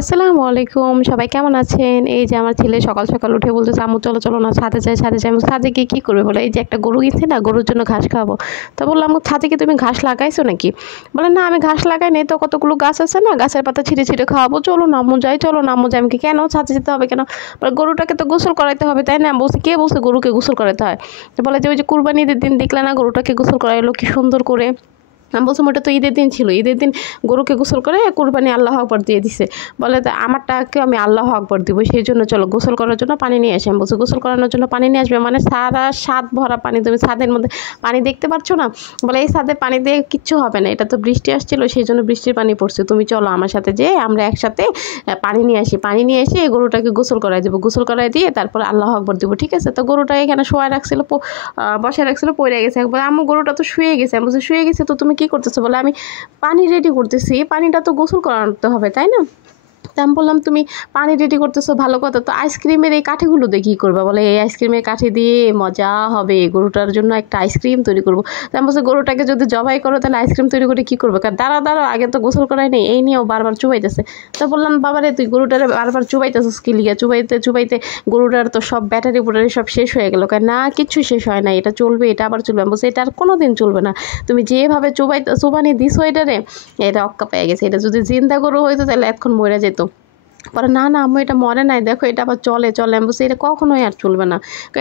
আসসালামু আলাইকুম, সবাই কেমন আছেন? এই যে আমার ছেলে সকাল সকাল উঠে বলতেছে, আম্মু চলো চলো না ছাদে যাই ছাদে যাই। আমি ছাদে গিয়ে কী করবে? বলে এই যে একটা গরু কিনছি না, গরুর জন্য ঘাস খাওয়াবো। তো বললাম, ছাদে কি তুমি ঘাস লাগাইছো নাকি? বলে না, আমি ঘাস লাগাই নাই তো, কতগুলো গাছ আছে না, গাছের পাতা ছিঁড়ে ছিঁড়ে খাওয়াবো, চলো না আম্মু যাই, চলো না আম্মু যাই। আমি কি কেন ছাদে যেতে হবে কেন? বলে গরুটাকে তো গোসল করাইতে হবে, তাই না? বলছে কে বলছে গরুকে গোসল করাতে হয়? তো বলে যে ওই যে কুরবানি ঈদের দিন দেখলে না, গরুটাকে গোসল করাইলো কি সুন্দর করে। আমি বলছিলাম ওটা তো ঈদের দিন ছিল, ঈদের দিন গরুকে গোসল করে কুরবানি আল্লাহ আকবর দিয়ে দিছে। বলে আমারটাকে আমি আল্লাহ আকবর দিব, সেই জন্য চলো গোসল করার জন্য পানি নিয়ে আসি। আমি বলছি গোসল করানোর জন্য পানি নিয়ে আসবে মানে? সারা ছাদ ভরা পানি, তুমি ছাদের মধ্যে পানি দেখতে পাচ্ছ না? বলে এই ছাদে পানি দিয়ে কিচ্ছু হবে না, এটা তো বৃষ্টি আসছিল সেই জন্য বৃষ্টির পানি পড়ছে, তুমি চলো আমার সাথে যে আমরা একসাথে পানি নিয়ে আসি, পানি নিয়ে এসে গরুটাকে গোসল করাই দেবো, গোসল করাই দিয়ে তারপর আল্লাহ আকবর দিব, ঠিক আছে? তো গরুটা এখানে শোয়া রাখছিল, বসায় রাখছিল, পড়ে গেছে একবার। আমার গরুটা তো শুয়ে গেছে। আমি বলছি শুয়ে গেছে তো তুমি কি করতেছো? বলে আমি পানি রেডি করতেছি, পানিটা তো গোসল করাতে হবে, তাই না? তা আমি বললাম তুমি পানি রেডি করতেছো ভালো কথা, তো আইসক্রিমের এই কাঠিগুলো দিয়ে কী করবা? বলে এই আইসক্রিমের কাঠি দিয়ে মজা হবে, গরুটার জন্য একটা আইসক্রিম তৈরি করবো। তা আমি বলছি গরুটাকে যদি জবাই করো তাহলে আইসক্রিম তৈরি করে কী করবে? কারণ দাঁড়া আগে তো গোসল করাই নেই, এই নিয়েও বারবার চুবাইতেছে। তো বললাম বাবারে তুই গরুটারে বারবার চুবাইতেছিস কি লিগা? চুবাইতে চুবাইতে গরুটার তো সব ব্যাটারি বুটারি সব শেষ হয়ে গেল। কারণ না, কিচ্ছু শেষ হয় না, এটা চলবে, এটা আবার চলবে। আমি বলছি এটা আর কোনো দিন চলবে না, তুমি যেভাবে চুবানি দিছো এটারে, এটা অক্কা পেয়ে গেছে। এটা যদি জিন্দা গরু হইতো তাহলে এখন মরে যেত। পরে না না আম্মু এটা মরে নাই, দেখো এটা আবার চলে চলে। আমি বলছি এটা কখনোই আর চলবে না।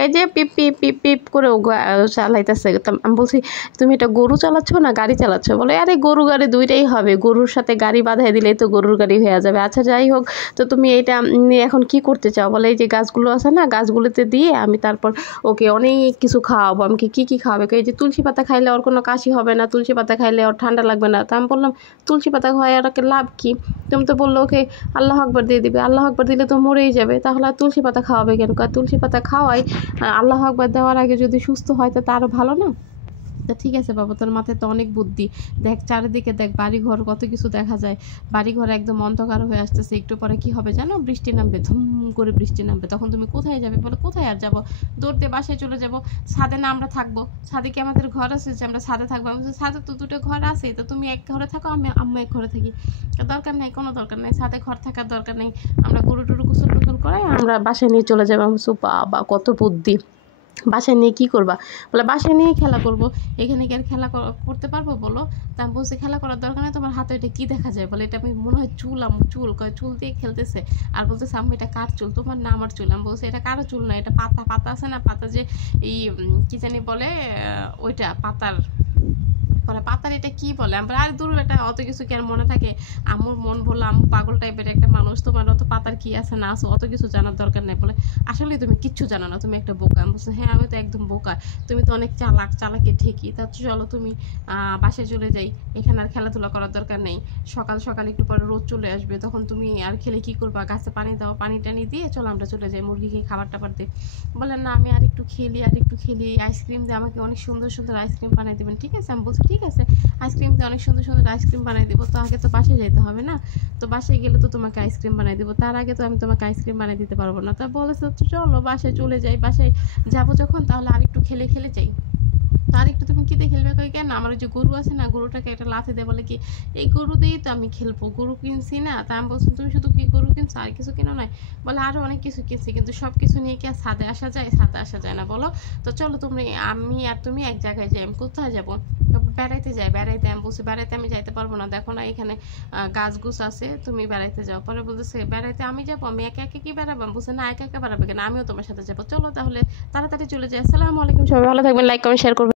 এই যে পিপ পিপ পিপ পিপ করে চালাইতেছে। আমি বলছি তুমি এটা গরু চালাচ্ছ না গাড়ি চালাচ্ছ? বলে আরে গরু গাড়ি দুইটাই হবে, গরুর সাথে গাড়ি বাঁধাই দিলেই তো গরুর গাড়ি হয়ে যাবে। আচ্ছা যাই হোক, তো তুমি এইটা নিয়ে এখন কি করতে চাও? বলে এই যে গাছগুলো আছে না, গাছগুলোতে দিয়ে আমি তারপর ওকে অনেক কিছু খাওয়াবো। আমি কি কি খাওয়াবে? এই যে তুলসী পাতা খাইলে ওর কোনো কাশি হবে না, তুলসী পাতা খাইলে ওর ঠান্ডা লাগবে না। তা আমি বললাম তুলসী পাতা খাওয়াই আর ওকে লাভ কি? তুমি তো বললো ওকে আল্লাহ আকবর দিয়ে দিবে, আল্লাহ আকবর দিলে তো মরেই যাবে, তাহলে আর তুলসী পাতা খাওয়াবে কেন? তুলসী পাতা খাওয়াই, আল্লাহ আকবর দেওয়ার আগে যদি সুস্থ হয় তো তারও ভালো না? তা ঠিক আছে বাবা, তোর মাথায় তো অনেক বুদ্ধি, দেখ চারিদিকে দেখ বাড়িঘর কত কিছু দেখা যায়, বাড়িঘর একদম অন্ধকার হয়ে আসতেছে, একটু পরে কি হবে জানো? বৃষ্টি নামবে, ধুম করে বৃষ্টি নামবে, তখন তুমি কোথায় যাবে? বলে কোথায় আর যাবো, দৌড়তে বাসায় চলে যাব। ছাদে না আমরা থাকবো? ছাদে কি আমাদের ঘর আছে যে আমরা ছাদে থাকবো? আমি বলছি ছাদে তো দুটো ঘর আছে, তো তুমি এক ঘরে থাকো, আমি আম্মু এক ঘরে থাকি। দরকার নেই, কোনো দরকার নেই, ছাদে ঘর থাকার দরকার নেই, আমরা গরু টরু গোসল টোসল করাই আমরা বাসায় নিয়ে চলে যাবো। আমি বলছি বাবা কত বুদ্ধি, বাসায় নিয়ে কী করবা? বলে বাসায় নিয়ে খেলা করব। এখানে কি আর খেলা করতে পারবো বলো? তা আমি বলছি খেলা করার দরকার নেই, তোমার হাতে এটা কী দেখা যায়? বলে এটা আমি মনে হয় চুল, আম্মু চুল, কয় চুল দিয়ে খেলতেছে। আর বলতেছে আম্মু এটা কার চুল? তোমার না আমার চুল। আমি বলছি এটা কারো চুল না, এটা পাতা, পাতা আছে না, পাতা যে এই কি জানি বলে, ওইটা পাতার, বলে পাতার এটা কি বলে? আমরা আর দূর, এটা অত কিছু কি আর মনে থাকে? আম্মুর মন বললো আম্মু পাগল টাইপের একটা মানুষ, তোমার অত পাতার কি আছে না আছে অত কিছু জানার দরকার নেই। বলে আসলে তুমি কিচ্ছু জানো না, তুমি একটা বোকা। আমি বলছি হ্যাঁ আমি তো একদম বোকা, তুমি তো অনেক চালাক, চালাকের ঠেকি। তা চলো তুমি বাসায় চলে যাই, এখানে আর খেলাধুলা করার দরকার নেই। সকাল সকাল একটু পরে রোদ চলে আসবে, তখন তুমি আর খেলে কি করবা? গাছে পানি দাও, পানি টানি দিয়ে চলো আমরা চলে যাই, মুরগিকে খাবার টাবার দিয়ে। বলে না আমি আর একটু খেলি, আর একটু খেলি, আইসক্রিম দিয়ে আমাকে অনেক সুন্দর সুন্দর আইসক্রিম বানিয়ে দেবেন, ঠিক আছে? আমি বলছি ঠিক আছে, আইসক্রিম দিয়ে অনেক সুন্দর সুন্দর আইসক্রিম বানিয়ে দেবো। তো আগে তো বাসায় যেতে হবে না, তো বাসায় গেলে তো তোমাকে আইসক্রিম বানিয়ে দেবো, তার আগে তো আমি তোমাকে আইসক্রিম বানিয়ে দিতে পারবো না। তা বলেছে চলো বাসায় চলে যাই, বাসায় যাবো যখন তাহলে আর একটু খেলে খেলে যাই। আর একটু তুমি কী দিয়ে খেলবে? কই কেন, আমার ওই যে গরু আছে না, গরুটাকে একটা লাথি দেয়। বলে কি এই গরু দিয়েই তো আমি খেলবো, গরু কিনছি না? তা আমি বলছি তুমি শুধু কি গরু কিনছো, আর কিছু কেনো নয়? বলে আরও অনেক কিছু কিনছি, কিন্তু সব কিছু নিয়ে কি আর ছাদে আসা যায়? ছাদে আসা যায় না বলো? তো চলো তুমি, আমি আর তুমি এক জায়গায় যাই। আমি কোথায় যাবো? বেড়াইতে যাই। বেড়াইতে? আমি বলছি বেড়াইতে আমি যাইতে পারবো না, দেখো না এখানে গাছ গুছ আছে, তুমি বেড়াইতে যাও। পরে বলতেছে বেড়াইতে আমি যাবো, আমি একা একা কি বেড়াবো? আমি বলছি না একা একা বেড়াবে কেন, আমিও তোমার সাথে যাবো, চলো তাহলে তাড়াতাড়ি চলে যাই। আসসালামু আলাইকুম, সবাই ভালো থাকবেন, লাইক কমেন্ট শেয়ার করবেন।